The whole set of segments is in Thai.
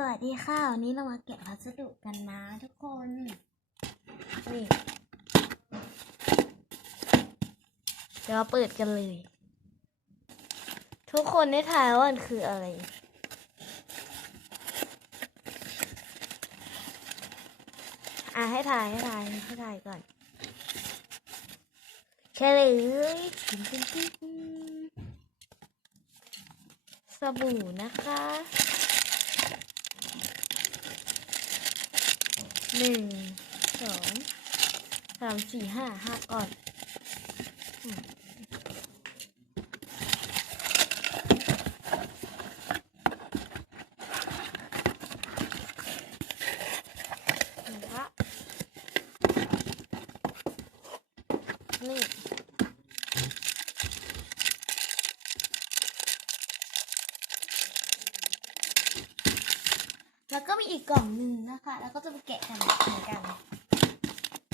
สวัสดีค่ะ วันนี้เรามาแกะพัสดุกันนะทุกคนนี่เดี๋ยวเราเปิดกันเลย ทุกคนได้ทายว่ามันคืออะไร อะให้ทายให้ทายให้ทายก่อนเฉลยสบู่นะคะ หนึ่งสองสามสี่ห้าห้าก่อนนี่ะคะนี่ แล้วก็มีอีกกล่องหนึ่งนะคะ แล้วก็จะไปแกะกันเหมือนกัน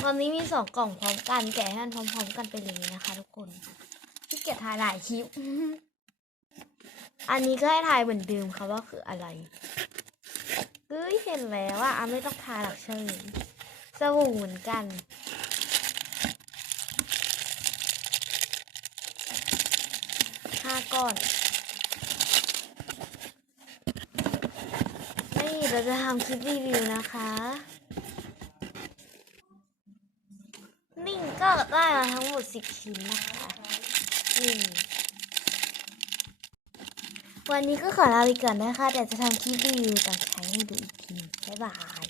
ตอนนี้มีสองกล่องพร้อมกัน แกะให้มันพร้อมๆกันไปเลยนะคะ ทุกคนที่เกียจถ่ายหลายคลิป อันนี้ก็ให้ถ่ายเหมือนเดิมค่ะว่าคืออะไรเฮ้ยเห็นแล้วว่าอะไม่ต้องทาหรอกเฉยสบู่เหมือนกันห้าก้อน นี่ เราจะทำคลิปรีวิวนะคะนิ่งก็ได้มาทั้งหมดสิบชิ้นนะคะนี่วันนี้ก็ขอลาไปก่อนนะคะ เดี๋ยวจะทำคลิปรีวิวต่อใช้ให้ดูอีกที บ๊ายบาย